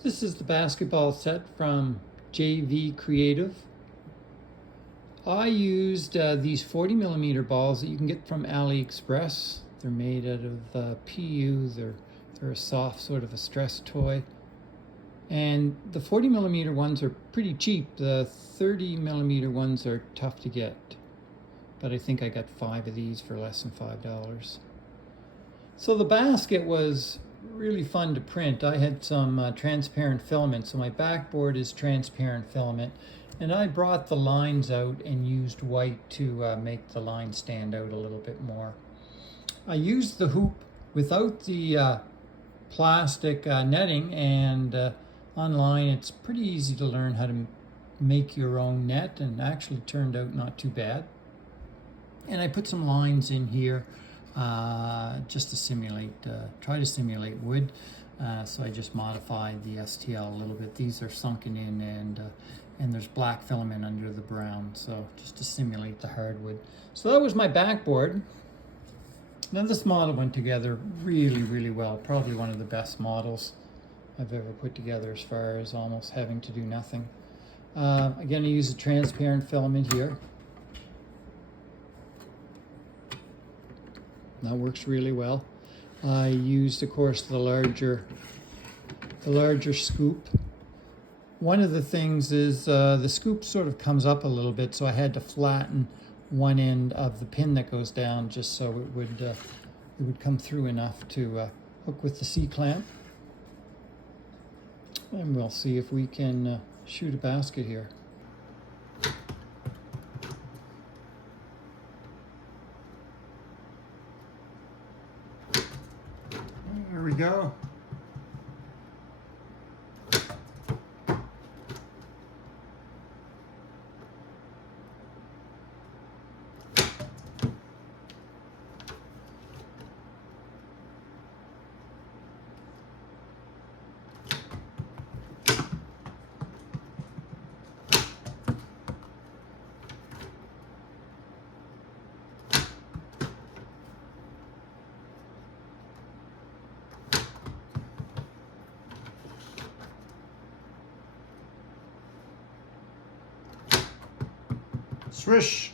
This is the basketball set from JV Creative. I used these 40mm balls that you can get from AliExpress. They're made out of PU. They're a soft sort of a stress toy. And the 40mm ones are pretty cheap. The 30mm ones are tough to get. But I think I got 5 of these for less than $5. So the basket was really fun to print. I had some transparent filament, so my backboard is transparent filament, and I brought the lines out and used white to make the line stand out a little bit more. I used the hoop without the plastic netting, and online it's pretty easy to learn how to make your own net, and actually turned out not too bad. And I put some lines in here just to simulate, try to simulate wood. So I just modified the STL a little bit. These are sunken in, and there's black filament under the brown, so just to simulate the hardwood. So that was my backboard. Now this model went together really, really well. Probably one of the best models I've ever put together as far as almost having to do nothing. Again, I use a transparent filament here. That works really well. I used, of course, the larger scoop. One of the things is the scoop sort of comes up a little bit, so I had to flatten one end of the pin that goes down just so it would come through enough to hook with the C-clamp. And we'll see if we can shoot a basket here. There we go. Swish.